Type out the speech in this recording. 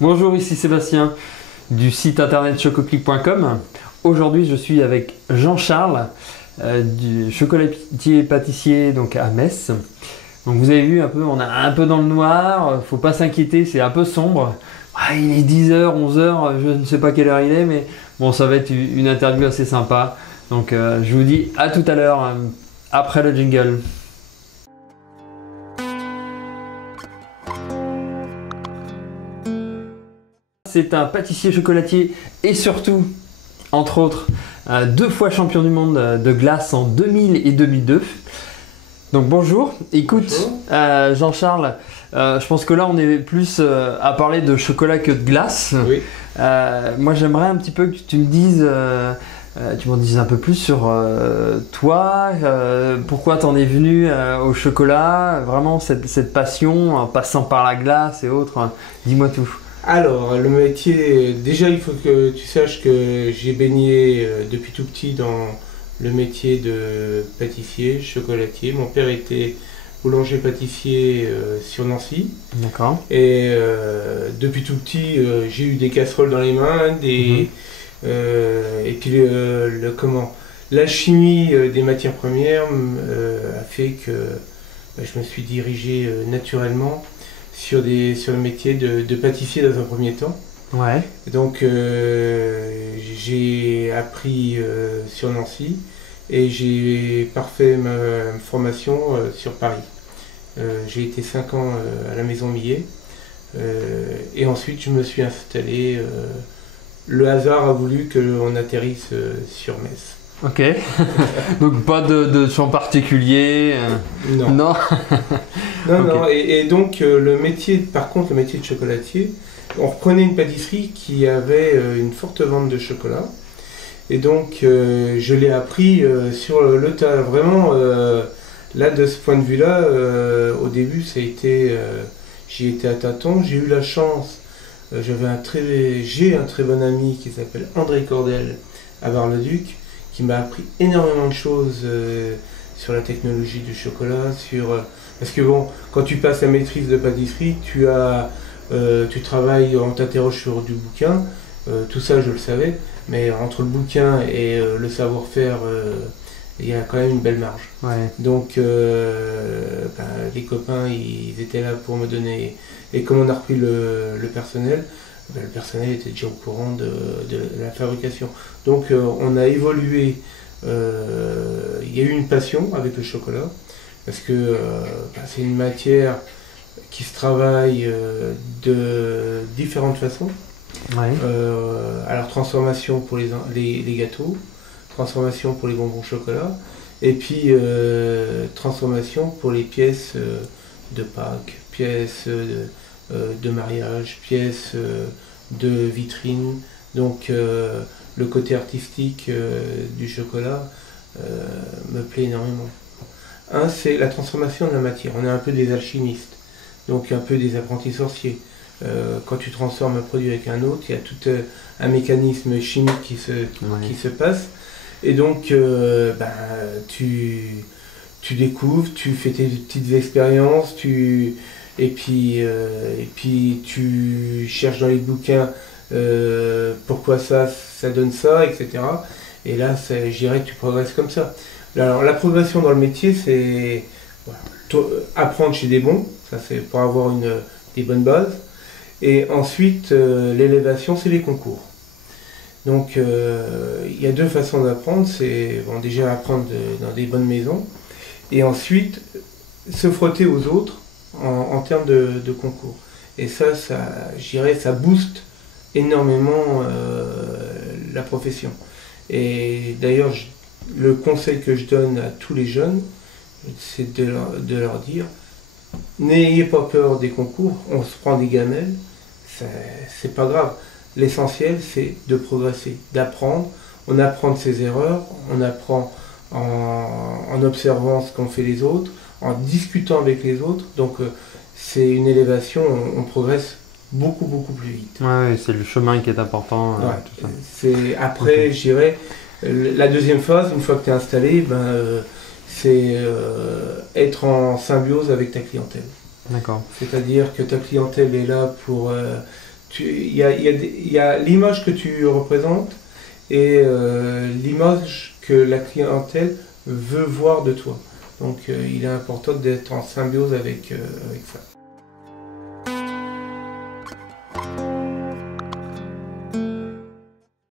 Bonjour, ici Sébastien du site internet chococlick.com. Aujourd'hui, je suis avec Jean-Charles du chocolatier pâtissier donc à Metz. Donc vous avez vu un peu, on est un peu dans le noir, faut pas s'inquiéter, c'est un peu sombre. Il est 10h, 11h, je ne sais pas quelle heure il est, mais bon, ça va être une interview assez sympa. Donc je vous dis à tout à l'heure, après le jingle. C'est un pâtissier chocolatier et surtout, entre autres, 2 fois champion du monde de glace en 2000 et 2002. Donc bonjour, écoute Jean-Charles, je pense que là on est plus à parler de chocolat que de glace. Oui. Moi j'aimerais un petit peu que tu me dises, tu m'en dises un peu plus sur toi, pourquoi tu en es venu au chocolat, vraiment cette passion en passant par la glace et autres, dis-moi tout. Alors, le métier, déjà il faut que tu saches que j'ai baigné depuis tout petit dans le métier de pâtissier, chocolatier. Mon père était boulanger-pâtissier sur Nancy. D'accord. Et depuis tout petit, j'ai eu des casseroles dans les mains, et puis la chimie des matières premières a fait que je me suis dirigé naturellement sur le métier de pâtissier dans un premier temps. Ouais. Donc j'ai appris sur Nancy et j'ai parfait ma formation sur Paris. J'ai été 5 ans à la Maison Millet et ensuite je me suis installé. Le hasard a voulu qu'on atterrisse sur Metz. Ok. Donc pas de champ particulier. Non. Non. Non, Okay. non. Et donc le métier de chocolatier, on reprenait une pâtisserie qui avait une forte vente de chocolat. Et donc je l'ai appris sur le tas. Vraiment, là de ce point de vue-là, au début j'y étais à tâtons. J'ai eu la chance, j'ai un très bon ami qui s'appelle André Cordel à Bar-le-Duc, qui m'a appris énormément de choses sur la technologie du chocolat, parce que bon, quand tu passes la maîtrise de pâtisserie, tu travailles, on t'interroge sur du bouquin, tout ça je le savais, mais entre le bouquin et le savoir-faire, il y a quand même une belle marge. Ouais. Donc les copains, ils étaient là pour me donner, et comme on a repris le personnel, le personnel était déjà au courant de la fabrication. Donc on a évolué, il y a eu une passion avec le chocolat, parce que c'est une matière qui se travaille de différentes façons. Ouais. Alors transformation pour les gâteaux, transformation pour les bonbons au chocolat, et puis transformation pour les pièces de Pâques, pièces de mariage, pièces de vitrine. Donc le côté artistique du chocolat me plaît énormément. C'est la transformation de la matière. On est un peu des alchimistes, donc un peu des apprentis sorciers. Quand tu transformes un produit avec un autre, il y a tout un mécanisme chimique qui se passe. Et donc tu découvres, tu fais tes petites expériences, et puis tu cherches dans les bouquins pourquoi ça donne ça, etc. Et là, je dirais que tu progresses comme ça. Alors, la progression dans le métier, c'est apprendre chez des bons, ça c'est pour avoir des bonnes bases. Et ensuite, l'élévation, c'est les concours. Donc, il y a 2 façons d'apprendre. C'est déjà apprendre dans des bonnes maisons, et ensuite se frotter aux autres en termes de concours. Et ça, je dirais, ça booste énormément la profession. Et d'ailleurs, le conseil que je donne à tous les jeunes, c'est de leur dire, n'ayez pas peur des concours, on se prend des gamelles, c'est pas grave. L'essentiel, c'est de progresser, d'apprendre. On apprend de ses erreurs, on apprend en observant ce qu'ont fait les autres, en discutant avec les autres. Donc c'est une élévation, on progresse beaucoup plus vite. Ouais, c'est le chemin qui est important. Ouais. Tout ça. Après, okay. Je dirais, la deuxième phase, une fois que tu es installé, c'est être en symbiose avec ta clientèle. D'accord. C'est-à-dire que ta clientèle est là pour il y a l'image que tu représentes et l'image que la clientèle veut voir de toi. Donc il est important d'être en symbiose avec ça.